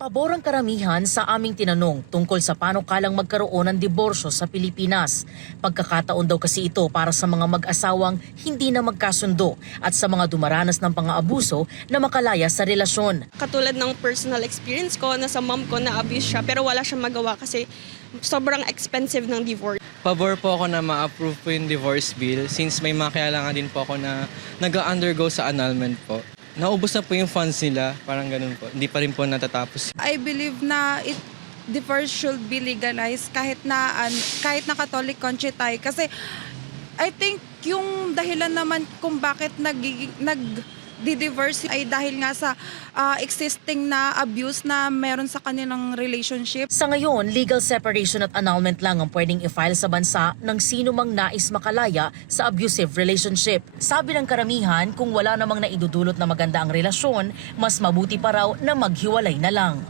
Pabor ang karamihan sa aming tinanong tungkol sa panukalang magkaroon ng diborsyo sa Pilipinas. Pagkakataon daw kasi ito para sa mga mag-asawang hindi na magkasundo at sa mga dumaranas ng pang-aabuso na makalaya sa relasyon. Katulad ng personal experience ko, na sa mom ko na-abuse siya pero wala siyang magawa kasi sobrang expensive ng divorce. Pabor po ako na ma-approve po yung divorce bill since may mga kailangan din po ako na nag-undergo sa annulment po. Naubos na po yung funds nila, parang ganun po. Hindi pa rin po natatapos. I believe na divorce should be legalized kahit na Catholic country tayo. Kasi I think yung dahilan naman kung bakit nag-divorce ay dahil nga sa existing na abuse na meron sa kanilang relationship. Sa ngayon, legal separation at annulment lang ang pwedeng i-file sa bansa ng sino mang nais makalaya sa abusive relationship. Sabi ng karamihan, kung wala namang naidudulot na maganda ang relasyon, mas mabuti pa raw na maghiwalay na lang.